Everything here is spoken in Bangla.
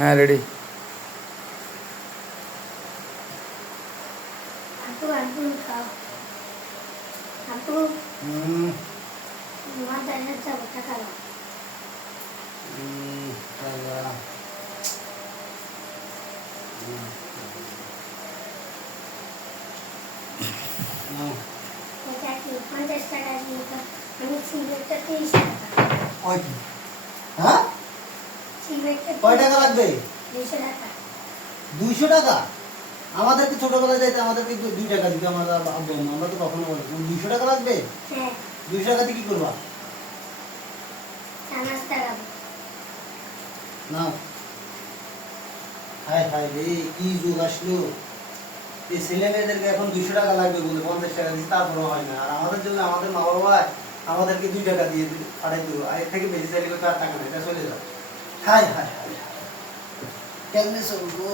হ্যাঁ রেডি। আপু আপু খাও আপু বাজারে যাবো টাকা দাও। এটা কি 50 টাকা দিয়ে তো আমি সিগারেটটা 30 টাকা। ওই কি? হ্যাঁ সিগারেটটা কয় টাকা লাগবে? 200 টাকা। 200 টাকা? আমাদেরকে ছোটবেলায় যাইতে আমাদেরকে 2 টাকা দিতে আমরা আব্বু আম্মু, আমরা তো কখনো বলি 200 টাকা লাগবে? হ্যাঁ 200 টাকা দিয়ে কি করবা? চা নাস্তা খাবো। নাও। হায় হায় রে, কি যুগ আসলো! এই ছেলে মেয়েদেরকে এখন 200 টাকা লাগবে বলে 50 টাকা দিচ্ছে, তারপরেও হয় না। আর আমাদের জন্য আমাদের মা বাবা আমাদেরকে 2 টাকা দিয়ে পাঠাই দেবো, এর থেকে বেশি চাইলে 4 টাকা নেই, এটা চলে যাও। হায় হায় হায়, কেমনে চলবো?